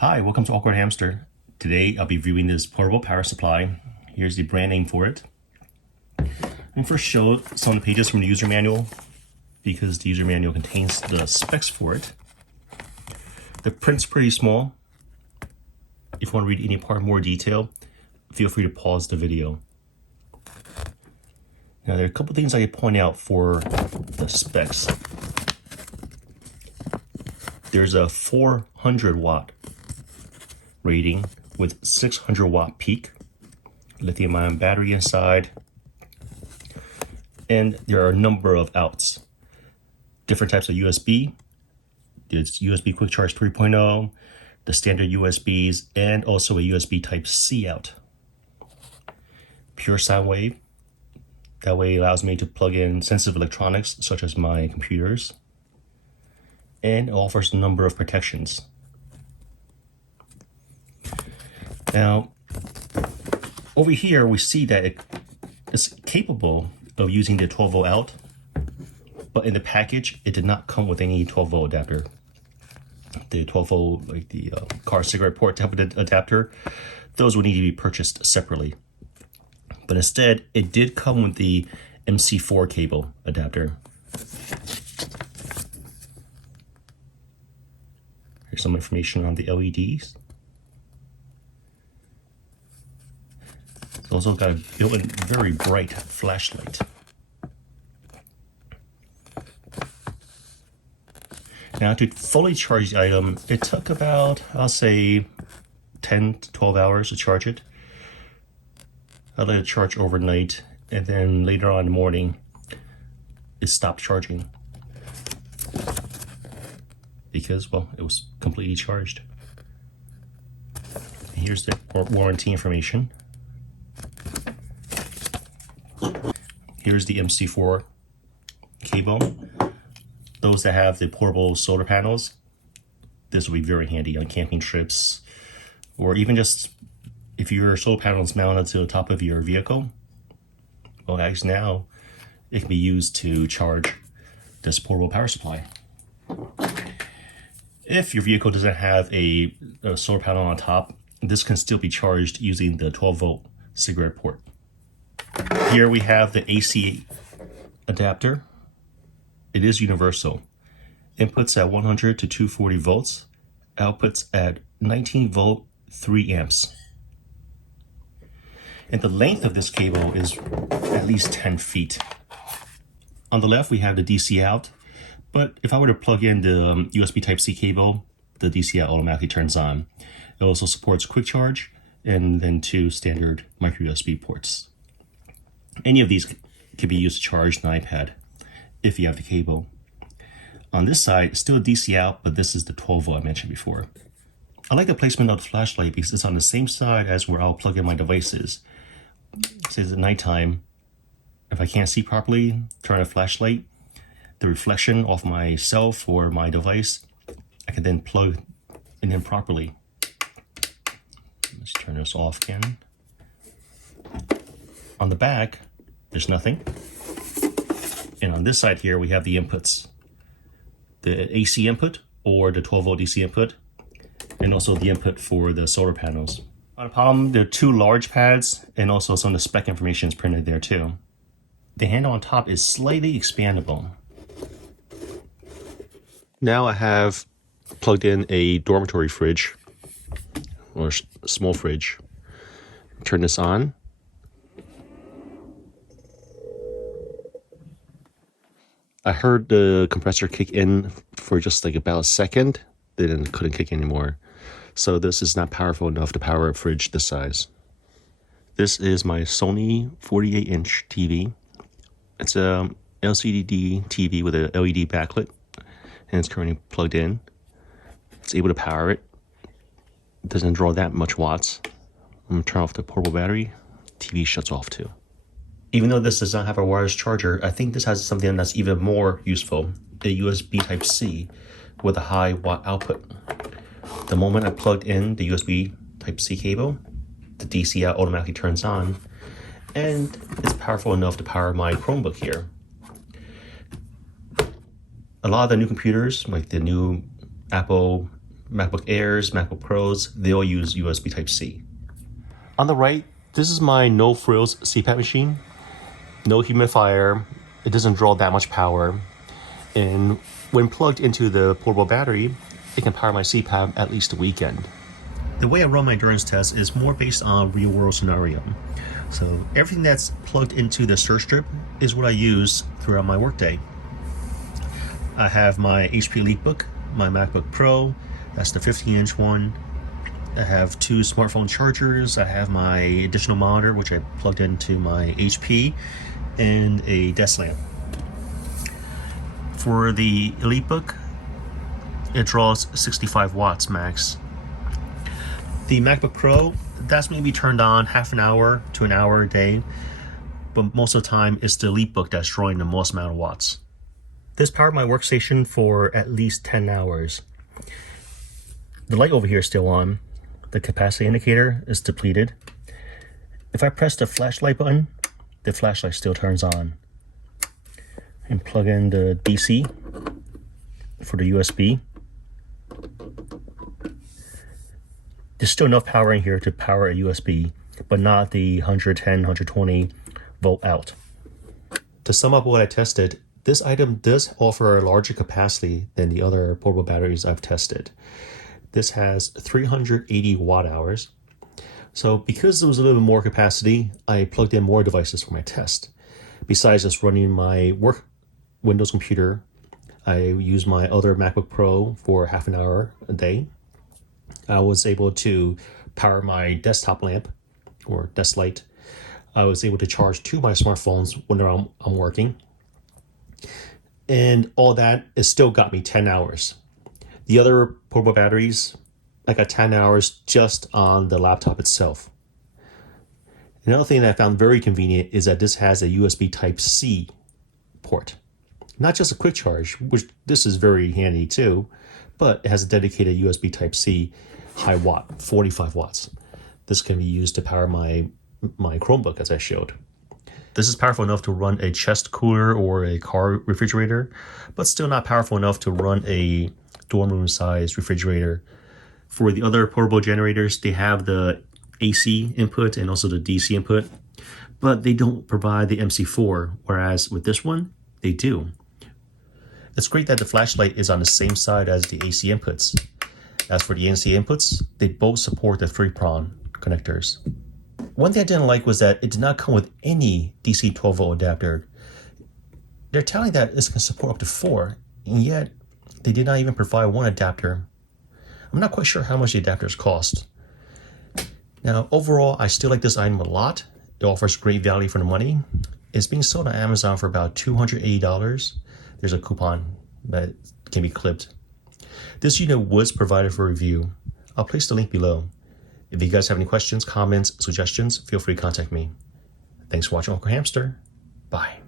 Hi, welcome to AwkwardHamster. Today I'll be viewing this portable power supply. Here's the brand name for it. I'm first show some of the pages from the user manual because the user manual contains the specs for it. The print's pretty small. If you want to read any part more detail, feel free to pause the video. Now there are a couple things I could point out for the specs. There's a 400 watt rating with 600 watt peak, lithium ion battery inside, and there are a number of outs. Different types of USB. There's USB Quick Charge 3.0, the standard USBs, and also a USB Type-C out. Pure sine wave. That way it allows me to plug in sensitive electronics such as my computers, and it offers a number of protections. Now, over here we see that it's capable of using the 12 volt out, but in the package it did not come with any 12 volt adapter. The 12 volt, like the car cigarette port type of adapter, those would need to be purchased separately. But instead, it did come with the MC4 cable adapter. Here's some information on the LEDs. It's also got a built-in very bright flashlight. Now to fully charge the item, it took about, I'll say, 10 to 12 hours to charge it. I let it charge overnight, and then later on in the morning, it stopped charging because, well, it was completely charged. And here's the warranty information. Here's the MC4 cable. Those that have the portable solar panels, this will be very handy on camping trips, or even just if your solar panel is mounted to the top of your vehicle. Well, actually now it can be used to charge this portable power supply. If your vehicle doesn't have a solar panel on top, this can still be charged using the 12 volt cigarette port. Here we have the AC adapter. It is universal. Inputs at 100 to 240 volts, outputs at 19 volt, 3 amps. And the length of this cable is at least 10 feet. On the left, we have the DC out, but if I were to plug in the USB Type-C cable, the DC out automatically turns on. It also supports quick charge and then 2 standard micro USB ports. Any of these can be used to charge an iPad if you have the cable. On this side, still a DC out, but this is the 12 volt I mentioned before. I like the placement of the flashlight because it's on the same side as where I'll plug in my devices. Say it's at nighttime, if I can't see properly, turn on a flashlight, the reflection off myself or my device, I can then plug it in properly. Let's turn this off again. On the back, there's nothing. And on this side here, we have the inputs. The AC input or the 12 volt DC input, and also the input for the solar panels. On the bottom, there are 2 large pads, and also some of the spec information is printed there too. The handle on top is slightly expandable. Now I have plugged in a dormitory fridge, or small fridge. Turn this on. I heard the compressor kick in for just like about a second, then it couldn't kick anymore. So this is not powerful enough to power a fridge this size. This is my Sony 48-inch TV. It's a LCD TV with a LED backlit, and it's currently plugged in. It's able to power it. It doesn't draw that much watts. I'm gonna turn off the portable battery. TV shuts off too. Even though this does not have a wireless charger, I think this has something that's even more useful, a USB Type-C with a high watt output. The moment I plugged in the USB Type-C cable, the DC out automatically turns on, and it's powerful enough to power my Chromebook here. A lot of the new computers, like the new Apple MacBook Airs, MacBook Pros, they all use USB Type-C. On the right, this is my no frills CPAP machine. No humidifier, it doesn't draw that much power. And when plugged into the portable battery, it can power my CPAP at least a weekend. The way I run my endurance test is more based on real world scenario. So everything that's plugged into the surge strip is what I use throughout my workday. I have my HP EliteBook, my MacBook Pro, that's the 15-inch one. I have 2 smartphone chargers. I have my additional monitor, which I plugged into my HP, and a desk lamp. For the EliteBook, it draws 65 watts max. The MacBook Pro, that's maybe turned on half an hour to an hour a day, but most of the time it's the EliteBook that's drawing the most amount of watts. This powered my workstation for at least 10 hours. The light over here is still on. The capacity indicator is depleted. If I press the flashlight button, the flashlight still turns on. And plug in the DC for the USB. There's still enough power in here to power a USB, but not the 110, 120 volt out. To sum up what I tested, this item does offer a larger capacity than the other portable batteries I've tested. This has 380 watt hours. So because there was a little bit more capacity, I plugged in more devices for my test. Besides just running my work Windows computer, I used my other MacBook Pro for half an hour a day. I was able to power my desktop lamp or desk light. I was able to charge 2 of my smartphones when I'm working. And all that has still got me 10 hours. The other portable batteries, I got 10 hours just on the laptop itself. Another thing that I found very convenient is that this has a USB Type-C port. Not just a quick charge, which this is very handy too, but it has a dedicated USB Type-C high watt, 45 watts. This can be used to power my Chromebook, as I showed. This is powerful enough to run a chest cooler or a car refrigerator, but still not powerful enough to run a dorm room sized refrigerator. For the other portable generators, they have the AC input and also the DC input, but they don't provide the MC4, whereas with this one, they do. It's great that the flashlight is on the same side as the AC inputs. As for the NC inputs, they both support the 3-prong connectors. One thing I didn't like was that it did not come with any DC 12-volt adapter. They're telling that it can support up to 4, and yet they did not even provide one adapter. I'm not quite sure how much the adapters cost. Now, overall, I still like this item a lot. It offers great value for the money. It's being sold on Amazon for about $280. There's a coupon that can be clipped. This unit was provided for review. I'll place the link below. If you guys have any questions, comments, suggestions, feel free to contact me. Thanks for watching AwkwardHamster. Bye.